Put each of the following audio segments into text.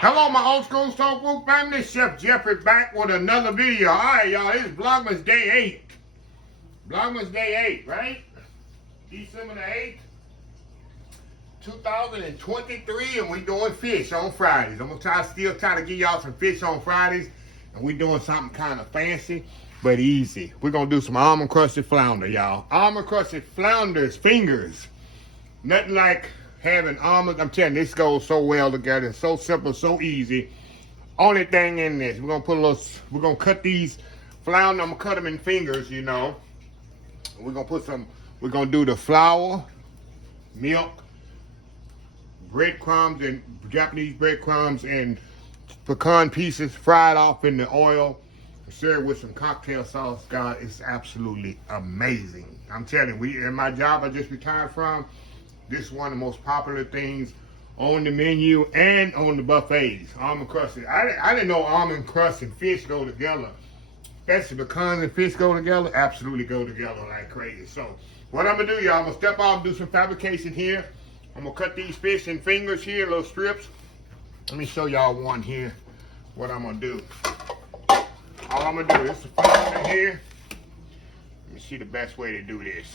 Hello, my old school soul food family. Chef Jeff is back with another video. All right, y'all. This is Vlogmas Day 8. Vlogmas Day 8, right? December the 8th, 2023, and we doing fish on Fridays. I'm going to still try to give y'all some fish on Fridays, and we doing something kind of fancy, but easy. We're going to do some almond crusted flounder, y'all. Almond crusted flounders, fingers. Nothing like having almonds. I'm telling you, this goes so well together. It's so simple, so easy. Only thing in this, we're gonna put a little, we're gonna cut these flounder. I'm gonna cut them in fingers, you know. We're gonna put some, we're gonna do the flour, milk, breadcrumbs, and Japanese breadcrumbs, and pecan pieces fried off in the oil, served with some cocktail sauce. God, it's absolutely amazing. I'm telling you, in my job I just retired from, this is one of the most popular things on the menu and on the buffets. Almond crusted. I didn't know almond crust and fish go together. Especially pecans and fish go together. Absolutely go together like crazy. So what I'm gonna do, y'all, I'm gonna step off and do some fabrication here. I'm gonna cut these fish in fingers here, little strips. Let me show y'all one here. What I'm gonna do. All I'm gonna do is the flounder here. Let me see the best way to do this.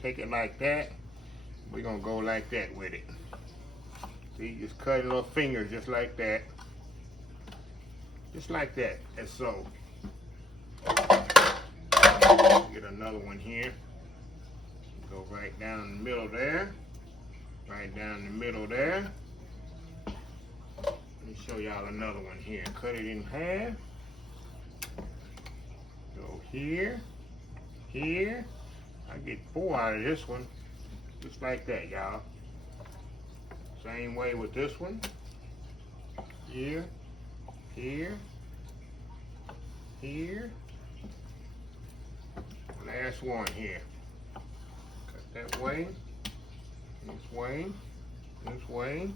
Take it like that. We're gonna go like that with it. See, just cut a little finger just like that. Just like that, and so. Get another one here. Go right down in the middle there. Right down in the middle there. Let me show y'all another one here. Cut it in half. Go here, here. I get 4 out of this one. Just like that, y'all. Same way with this one. Here, here, here. Last one here. Cut that way, this way, this way.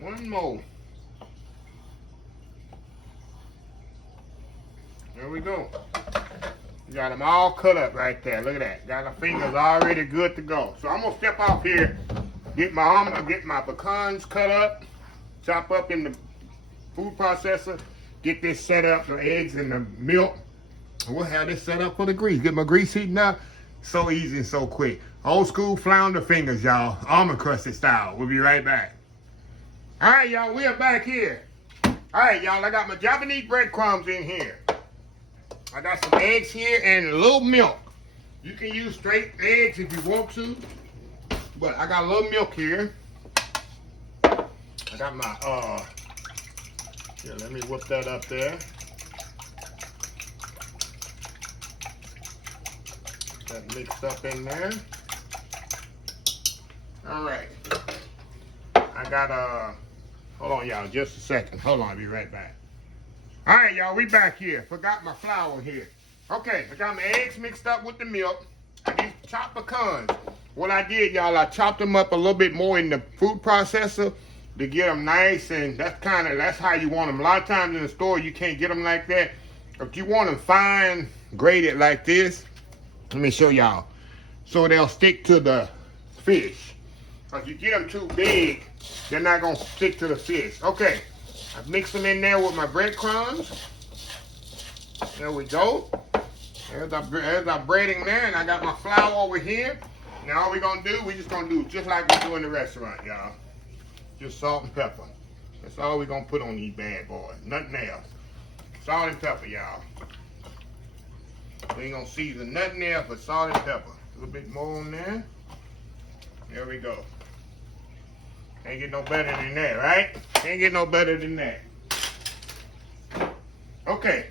One more. There we go. Got them all cut up right there. Look at that. Got the fingers already good to go. So I'm gonna step off here, get my pecans cut up, chop up in the food processor, get this set up, the eggs and the milk. We'll have this set up for the grease. Get my grease heating up. So easy and so quick. Old school flounder fingers, y'all. Almond crusted style. We'll be right back. All right, y'all. We are back here. All right, y'all. I got my Japanese breadcrumbs in here. I got some eggs here and a little milk. You can use straight eggs if you want to, but I got a little milk here. I got my, here, let me whip that up there. That mixed up in there. All right. I got, hold on, y'all, just a second. Hold on, I'll be right back. All right, y'all, we back here. Forgot my flour here. Okay, I got my eggs mixed up with the milk. I did chopped pecans. What I did, y'all, I chopped them up a little bit more in the food processor to get them nice, and that's how you want them. A lot of times in the store, you can't get them like that. If you want them fine, grated like this, let me show y'all. So they'll stick to the fish. If you get them too big, they're not gonna stick to the fish. Okay. I mix them in there with my breadcrumbs. There we go. There's our breading there, and I got my flour over here. Now all we're gonna do, we just gonna do just like we do in the restaurant, y'all. Just salt and pepper. That's all we're gonna put on these bad boys. Nothing else. Salt and pepper, y'all. We ain't gonna season nothing else but salt and pepper. A little bit more on there. There we go. Can't get no better than that, right? Can't get no better than that. Okay.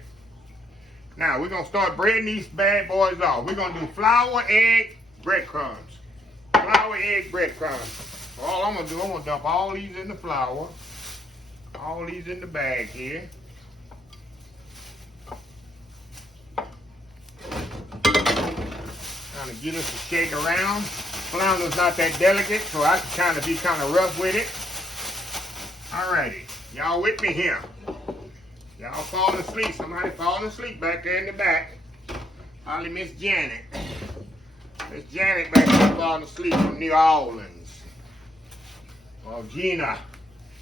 Now, we're going to start breading these bad boys off. We're going to do flour, egg, breadcrumbs. Flour, egg, breadcrumbs. All I'm going to do, I'm going to dump all these in the flour. All these in the bag here. Kind of get us to shake around. Flounder's not that delicate, so I can be kind of rough with it. Alrighty, y'all with me here. Y'all falling asleep. Somebody falling asleep back there in the back. Probably Miss Janet. Miss Janet back there falling asleep from New Orleans. Well, Gina.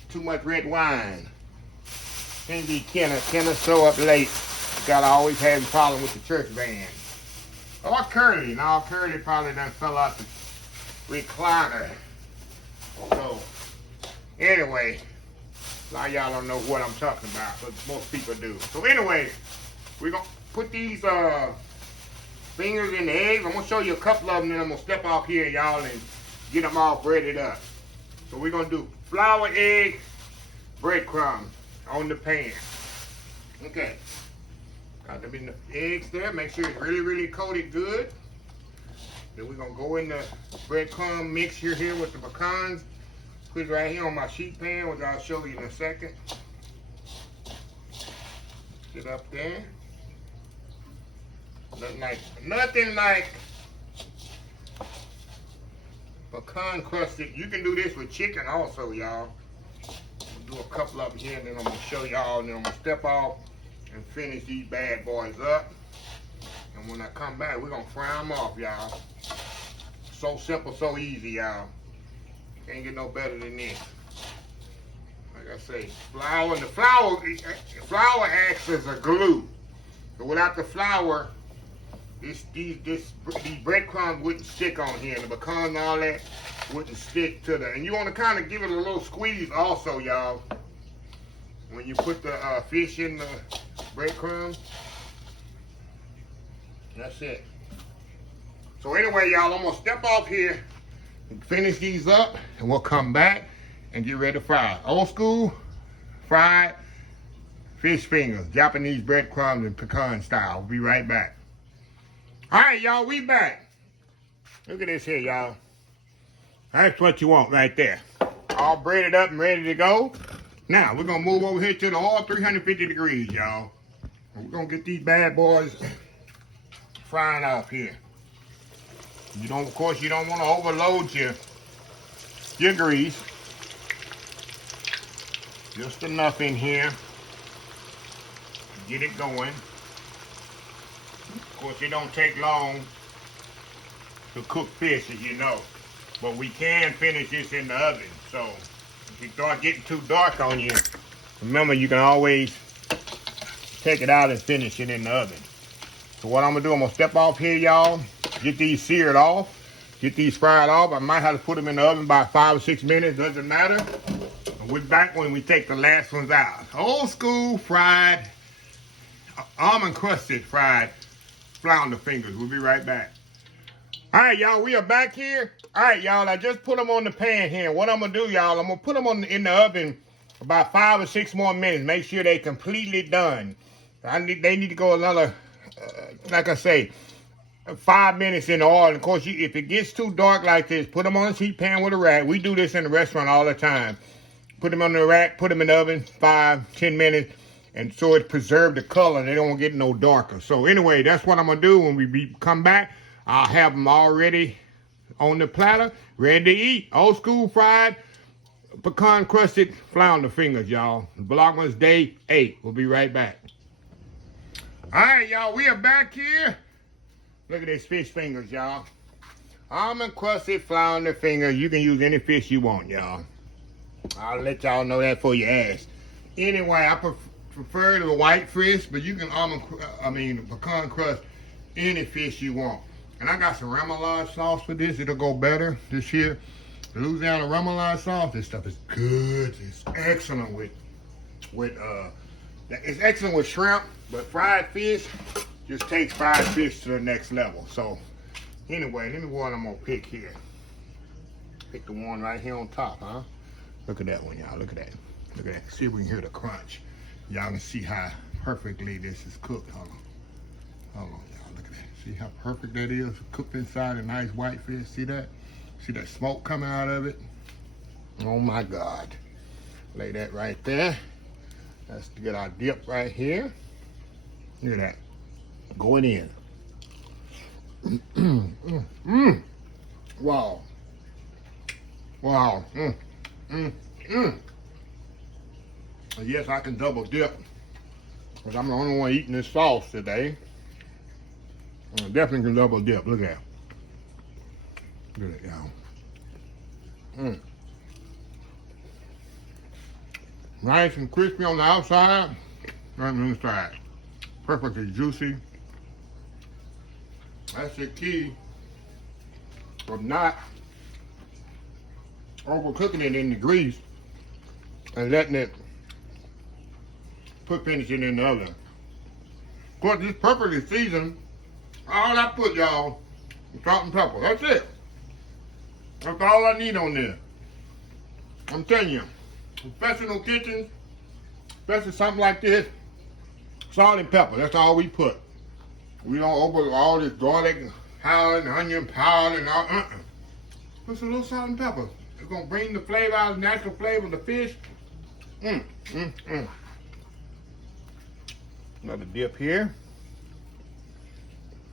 too much red wine. Can't be Kenna show up late. Gotta always having a problem with the church band. Or Curly. Now Curly probably done fell out the recliner. So, anyway, a lot of y'all don't know what I'm talking about, but most people do. So anyway, we're gonna put these fingers in the eggs. I'm gonna show you a couple of them, then I'm gonna step off here, y'all, and get them all breaded up. So we're gonna do flour, egg, breadcrumbs on the pan. Okay. Got them in the eggs there. Make sure it's really, really coated good. Then we're gonna go in the breadcrumb mixture here with the pecans. Put it right here on my sheet pan, which I'll show you in a second. Get up there. Nothing like pecan crusted. You can do this with chicken also, y'all. Do a couple of them here, and then I'm gonna show y'all, and then I'm gonna step off and finish these bad boys up. And when I come back, we're gonna fry them off, y'all. So simple, so easy, y'all. Can't get no better than this. Like I say, flour. The flour acts as a glue. But without the flour, these breadcrumbs wouldn't stick on here. And the pecan and all that wouldn't stick to the. And you want to kind of give it a little squeeze also, y'all. When you put the fish in the breadcrumbs. That's it. So anyway, y'all, I'm gonna step off here and finish these up, and we'll come back and get ready to fry. Old school fried fish fingers, Japanese breadcrumbs and pecan style. We'll be right back. All right, y'all, we back. Look at this here, y'all. That's what you want right there. All breaded up and ready to go. Now, we're gonna move over here to the oil, 350 degrees, y'all. We're gonna get these bad boys frying off here. You don't, of course, you don't want to overload your grease. Just enough in here to get it going. Of course, it don't take long to cook fish, as you know. But we can finish this in the oven. So if you start getting too dark on you, remember you can always take it out and finish it in the oven. So what I'm gonna do, I'm gonna step off here, y'all. Get these seared off. Get these fried off. I might have to put them in the oven by 5 or 6 minutes. Doesn't matter. And we're back when we take the last ones out. Old school fried, almond crusted fried flounder fingers. We'll be right back. All right, y'all. We are back here. All right, y'all. I just put them on the pan here. What I'm gonna do, y'all, I'm gonna put them in the oven about 5 or 6 more minutes. Make sure they completely done. They need to go another, like I say, 5 minutes in the oil. And of course, if it gets too dark like this, put them on a sheet pan with a rack. We do this in the restaurant all the time. Put them on the rack, put them in the oven 5, 10 minutes, and so it preserves the color. They don't get no darker. So anyway, that's what I'm gonna do when we come back. I'll have them already on the platter, ready to eat. Old school fried pecan crusted flounder fingers, y'all. VLOGMAS Day 8. We'll be right back. All right, y'all, we are back here. Look at these fish fingers, y'all. Almond crusted flounder fingers. You can use any fish you want, y'all. I'll let y'all know that before you ask. Anyway, I prefer the white fish, but you can pecan crust any fish you want. And I got some remoulade sauce for this. It'll go better this here. Louisiana remoulade sauce. This stuff is good. It's excellent with it's excellent with shrimp, but fried fish just takes fried fish to the next level. So anyway, let me what I'm gonna pick here. Pick the one right here on top, huh? Look at that one, y'all. Look at that. Look at that. See if we can hear the crunch. Y'all can see how perfectly this is cooked. Hold on. Hold on, y'all. Look at that. See how perfect that is? Cooked inside a nice white fish. See that? See that smoke coming out of it? Oh my God. Lay that right there. Let's get our dip right here. Look at that. Going in. Wow. Wow. Yes, I can double dip, because I'm the only one eating this sauce today. I definitely can double dip. Look at that. Look at that, y'all. Nice and crispy on the outside. Right on the inside. Perfectly juicy. That's the key of not overcooking it in the grease and letting it finish it in the oven. Of course, it's perfectly seasoned. All I put, y'all, is salt and pepper. That's it. That's all I need on there. I'm telling you, professional kitchens, especially something like this, salt and pepper. That's all we put. We don't over all this garlic powder and onion powder and all. Put some little salt and pepper. It's gonna bring the flavor out, the natural flavor of the fish. Another dip here.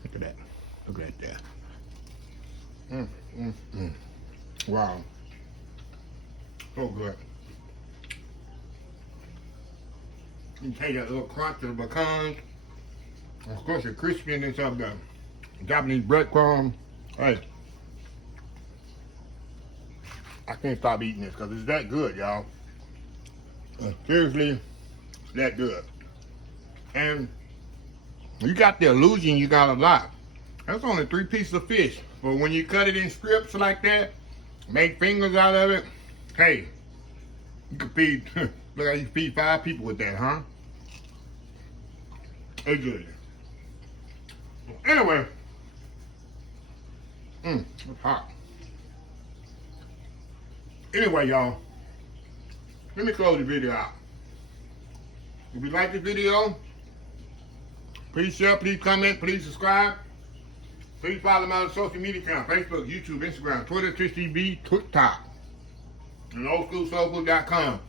Look at that. Look at that there. Wow. So good. You can take that little crunch of the pecans. Of course, the crispiness of the Japanese breadcrumb. Hey, I can't stop eating this because it's that good, y'all. Seriously, that good. And you got the illusion you got a lot. That's only 3 pieces of fish. But when you cut it in strips like that, make fingers out of it, hey, you can feed, look like you feed 5 people with that, huh? It's good. Anyway, it's hot. Anyway, y'all, let me close the video out. If you like this video, please share, please comment, please subscribe. Please follow my social media account, Facebook, YouTube, Instagram, Twitter, Twitch TV, TikTok, and oldschoolsoulfood.com.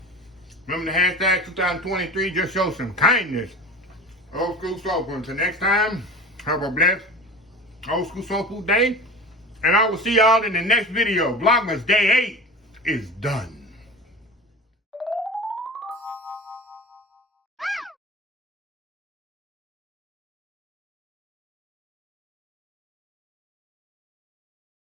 Remember the hashtag 2023, just show some kindness. Old School Soul Food. Until next time, have a blessed Old School Soul Food day. And I will see y'all in the next video. Vlogmas Day 8 is done.